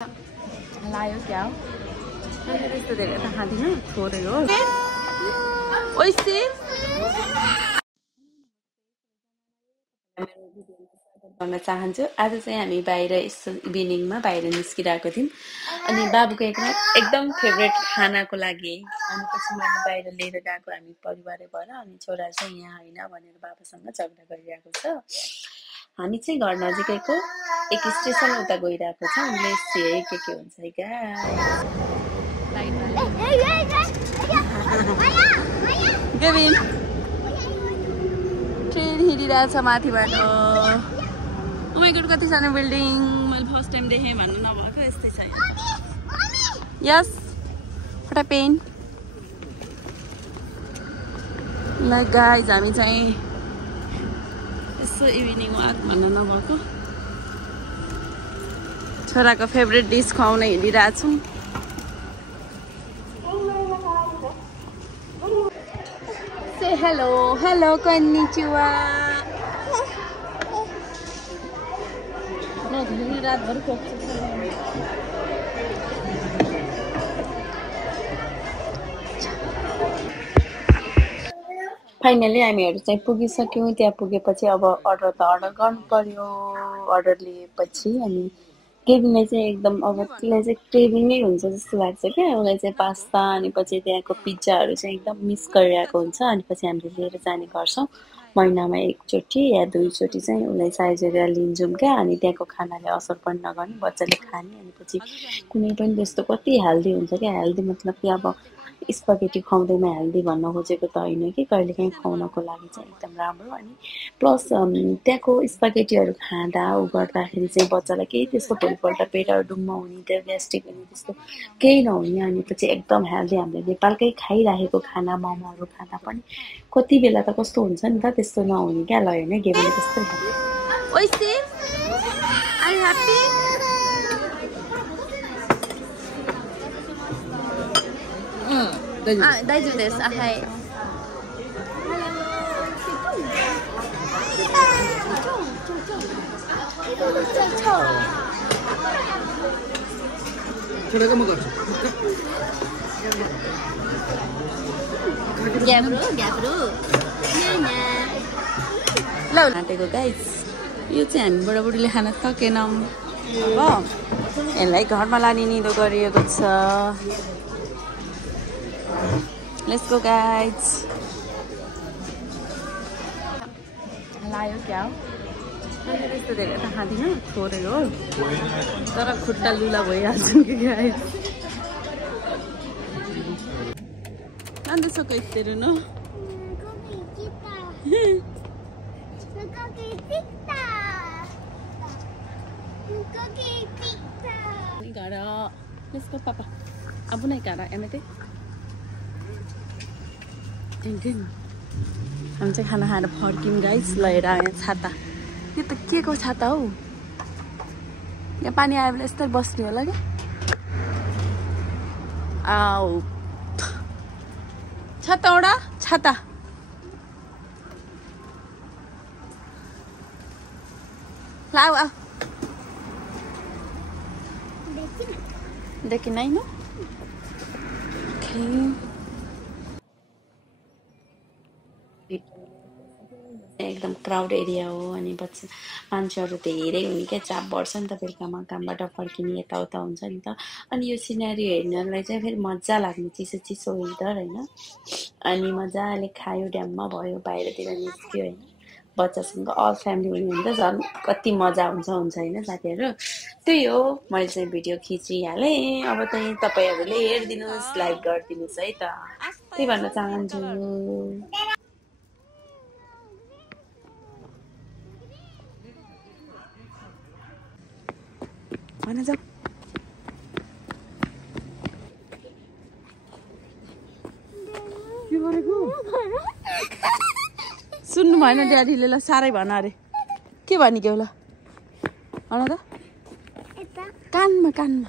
लायो क्या हो त्यस्तो धेरै त खाँदिनँ थोरै हो ओइसे भन्न चाहन्छु आज चाहिँ हामी बाहिर यस्तो इभिनिङमा बाहिर निस्किरहेको थियौँ अनि बाबुको एकदम फेभरेट खानाको लागि अनि पछि मैले बाहिर लिएर गएको हामी परिवारै भएर अनि छोरा चाहिँ यहाँ होइन भनेर बाबासँग झगडा गरिरहेको छ हामी चाहिँ घर नजिकैको एक स्टेसन उता गइरहेको छ उनले के हुन्छ गेबिन ट्रेन हिँडिरहेछ माथिबाट उमेगुड कति सानो बिल्डिङ मैले फर्स्ट टाइम देखेँ भन्नु नभएको यस्तै छ यस फटा पेन ल गाइज हामी चाहिँ यसो इभिनिङ वाक भन्नु नभएको छोराको फेभरेट डिस खुवाउन हिँडिरहेछौँ से हेलो हेलो कन्निचिवा रातभर फाइनली हामीहरू चाहिँ पुगिसक्यौँ त्यहाँ पुगेपछि अब अर्डर गर्नु पर्यो अर्डर लिएपछि अनि केबिनलाई चाहिँ एकदम अब त्यसलाई चाहिँ क्रेभिङै हुन्छ जस्तो लाग्छ क्या उसलाई चाहिँ पास्ता अनि पछि त्यहाँको पिज्जाहरू चाहिँ एकदम मिस गरिरहेको हुन्छ अनि पछि हामीले लिएर जाने गर्छौँ महिनामा एकचोटि या दुईचोटि चाहिँ उसलाई साइजेरिया लिन्छौँ क्या अनि त्यहाँको खानाले असर पनि नगर्ने बच्चाले खाने अनि पछि कुनै पनि त्यस्तो कति हेल्दी हुन्छ क्या हेल्दी मतलब कि अब स्पागेटी खुवाउँदैमा हेल्दी भन्न खोजेको त होइन कि कहिलेकाहीँ खुवाउनको लागि चाहिँ एकदम राम्रो अनि प्लस त्यहाँको स्पागेटीहरू खाँदा उ गर्दाखेरि चाहिँ बच्चालाई केही त्यस्तो भोलिपल्ट पेटहरू डुम्म हुने त्यो ग्यास्ट्रिक हुने त्यस्तो केही नहुने अनि पछि एकदम हेल्दी हामीले नेपालकै खाइराखेको खाना मोमोहरू खाँदा पनि कति बेला त कस्तो हुन्छ नि त त्यस्तो नहुने क्या ल होइन गेमले त्यस्तो दाइजु देश आहाई छोडेको म गर्छु ल नाटेको गाइस यो चाहिँ हामी बुढाबुढीले खान सकेनौँ अब यसलाई घरमा लाने निदो गरिएको छ लेट्स गो गाइस लायो क्या हो त्यस्तो धेरै त खाँदिनँ थोरै हो तर खुट्टा लुला भइहाल्छ कि गाइस अन्त सकाइतेरू न Cara, let's go papa. Abu naik cara, emete. Ding. हामी चाहिँ खाना खाएर फर्क्यौँ गाइस लिएर आयो छाता यो त के को छाता हो यहाँ पानी आयो भने यस्तै बस्ने होला क्या आउ छाता ओडा छाता लाउ आ देखिन हैन ओके एकदम क्राउड एरिया हो अनि पछि मान्छेहरू धेरै हुने क्या चाप बढ्छ नि त बेलुकामा कामबाट फर्किने यताउता हुन्छ नि त अनि यो सिनेरी हेर्नलाई चाहिँ फेरि मजा लाग्ने चिसो चिसो वेदर होइन अनि मजाले खायो ड्याममा भयो बाहिरतिर निस्क्यो होइन बच्चासँग अल फ्यामिली हुने भने त झन् कति मजा हुन्छ होइन साथीहरू त्यही हो मैले चाहिँ भिडियो खिचिहालेँ अब चाहिँ तपाईँहरूले हेरिदिनुहोस् लाइक गरिदिनुहोस् है त त्यही भन्न चाहन्छु भन जाऊ सुन्नु भएन ड्याडीले ल साह्रै भन अरे के भन्यो के होला भन त कानमा होइन